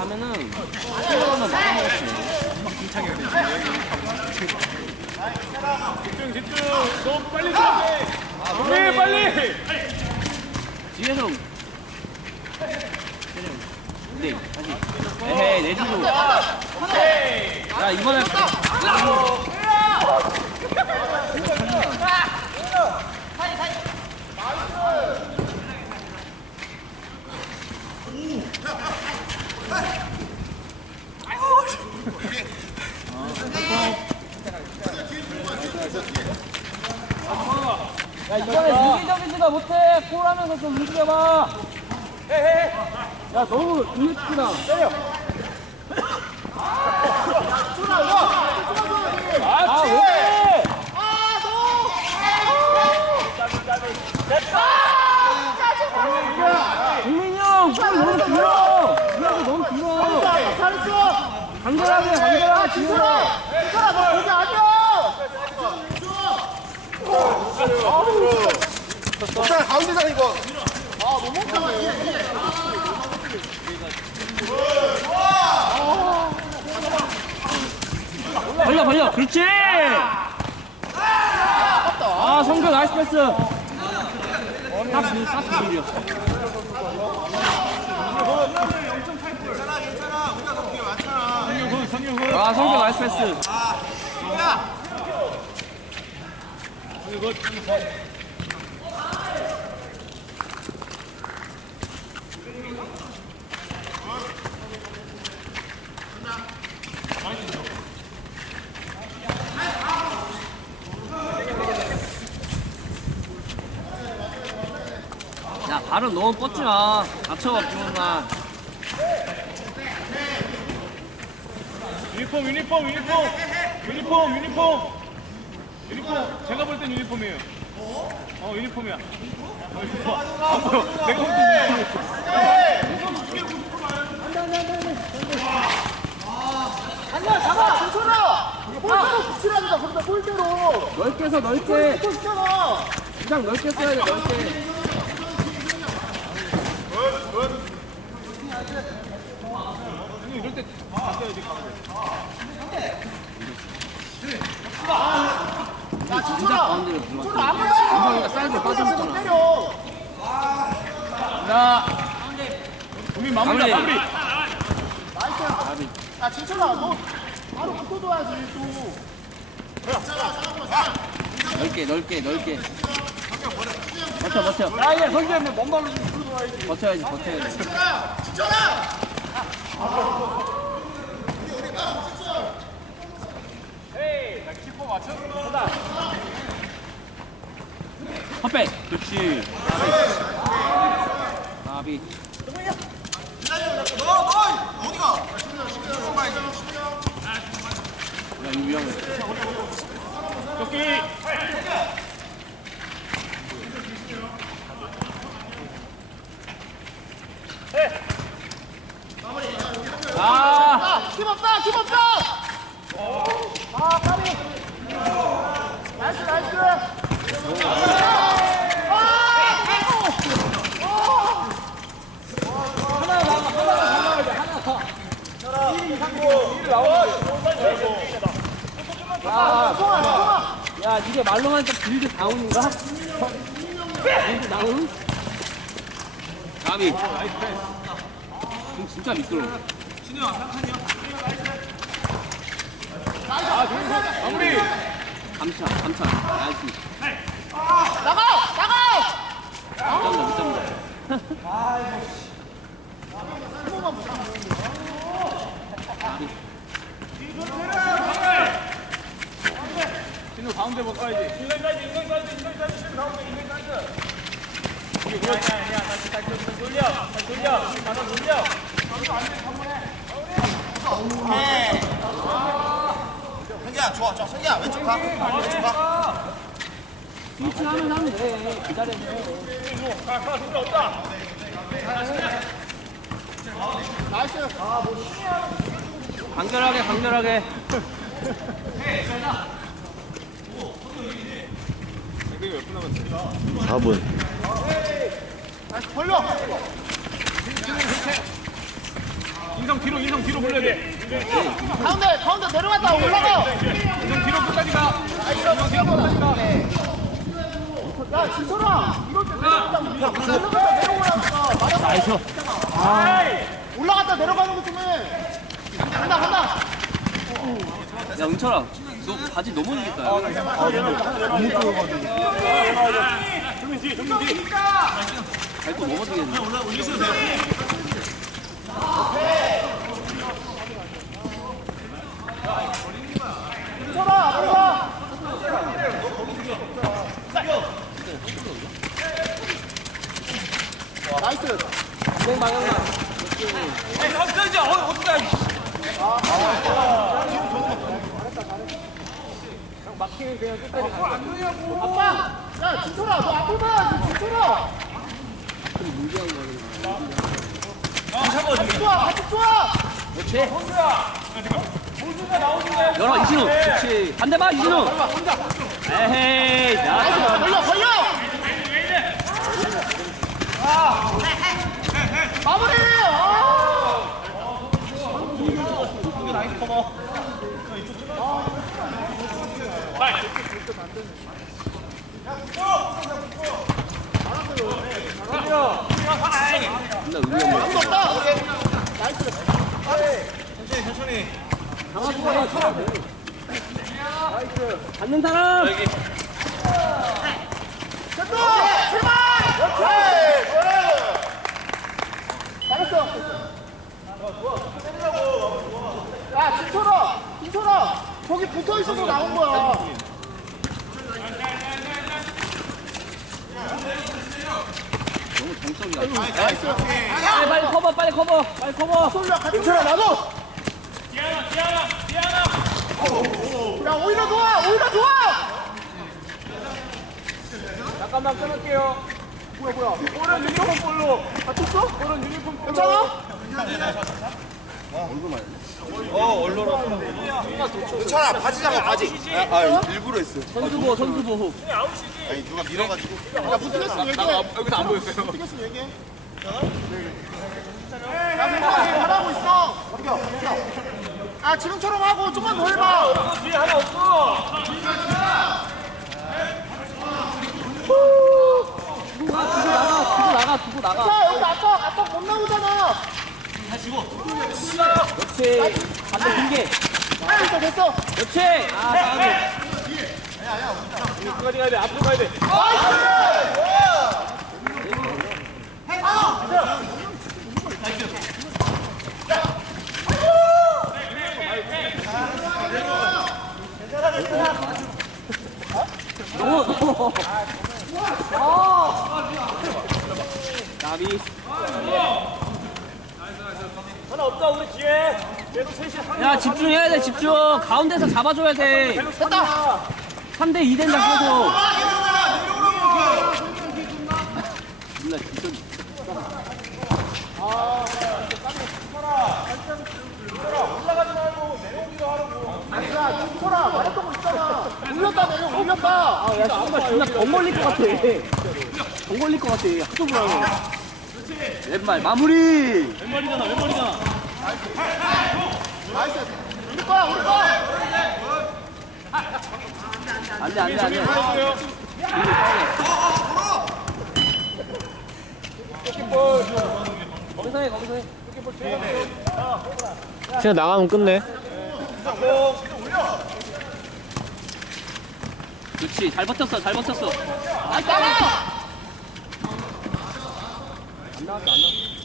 나면은 흘러가면 막아먹었지. 김창이 근데 집중 너무 빨리 들어가세 그래 빨리 뒤에서 네 다시 에헤이 내주고 야 이번에 야 이번에 유기적이지가 못해. 콜하면서 좀 움직여봐. 야 너무 유기적이다. 때려. 아 왜? 국민이 형, 볼 너무 길어. 이거 너무 길어. 잘했어. 간결하게 간결하게 진솔아 너 거기 아니야. 자 가운데잖아 이거. 아못 먹잖아. 벌려 벌려 그렇지. 아 성규 나이스 패스. 딱 비밀이었어. 아 성규 나이스 패스. 야 발은 너무 뻗지 마. 다쳐가지고 나. 유니폼 제가 볼 땐 유니폼이에요. 유니폼이야. 안 보여. 내가 볼 땐 유니폼. 아니야 잡아 진솔아. 볼대로 붙이라니까. 그러다 볼대로. 넓게 서 넓게. 붙고 있잖아. 그냥 넓게 써야 돼 넓게. 이럴 때 바뀌어야지. 야 진짜 진솔아. 가운데로 진솔아 들어갔어. 아무야. 금방이가 사이즈 빠져있잖아. 때려. 자 우리 마무리. 마무리. 나이스. 야 진솔아 너 바로 붙어줘야지 또. 넓게. 버텨. 야 이제 성규한테 먼 발로 좀 풀어줘야지. 버텨야지. 에이, 나 키퍼 맞췄어. 헛백. 그렇지. 나비. 야 이거 위험해. 토끼. 아 힘 없다. 아 까비. 나이스. 야 이게 말로만 좀 빌드 다운인가? 빌드 다운? 나비. 진짜 미끄러워. 마무리. 감차. 나이스. 나가. 못 잡는다. 진우 가운데 못 가야지. 인간 사이즈. 아니야. 다시 돌려. 가서 돌려. 성기야 좋아 성기야 왼쪽 가. 하면 돼. 기다려. 나이스. 간결하게. 이게 몇 분 남았어? 4분. 나이스 벌려. 인성 뒤로 불러야 돼. 가운데 내려갔다 올라가. 인성 뒤로 끝까지 가. 인성 뒤로 끝까지 가. 야, 진철아. 이럴 때 내려갔다 내려오라니까. 나이스. 올라갔다 내려가는 것 좀 해. 간다. 야, 은철아. 너 바지 넘어지겠다. 정민 뒤. 발도 넘어지겠네. 진철아, 올라. 나이스. 아빠! 야, 진철아, 너 앞을 봐야지, 진철아! 같이 좋아! 그렇지. 열어, 이진우. 그렇지. 반대 봐, 이진우. 에헤이. 야, 걸려! 마무리! 존나 의미 없네. 아무도 없다! 나이스! 받는 사람. 됐어! 출발! 잘했어! 야, 진철아! 거기 붙어 있어서 나온 거야. 너무 정적이야. 나이스! 빨리 커버. 솔라 같이 진철아, 나도! 야, 오히려 좋아! 잠깐만 끊을게요. 뭐야? 오른 유니폼 볼로. 다쳤어? 오른 유니폼 볼로. 괜찮아? 괜찮아. 바지 잡아, 바지. 일부러 했어. 선수 보호. 아니, 누가 밀어가지고. 야, 붙으겠으면 얘기해. 여기서 안 보였어요. 붙으겠으면 얘기해. 야, 민망해. 잘하고 있어. 아, 지금처럼 하고 좀만 더 해봐. 뒤에 하나 없어. 두고 나가. 자, 여기 아까 못 나오잖아. 그렇지. 반대 길게. 됐어. 그렇지. 아, 다음에. 끝까지 가야 돼. 앞으로 가야 돼. 나비. 하나 없다 우리 뒤에. 계속 셋이 야, 집중해야 돼, 집중. 가운데서 잡아줘야 돼. 됐다. 3대2 된다, 그래서. 몰라, 진짜. 야, 진철아, 말했던 거 있잖아. 올렸다. 아, 야, 정말 존나 병 걸릴 것 같아. 병 걸릴 것 같아. 하도 불안해. 왼발 마무리. 왼발이잖아. 나이스. 우리 거야. 안 돼. 거기서 해. 그냥 나가면 끝내. 그렇지. 잘 버텼어. 나가! 안 나왔어.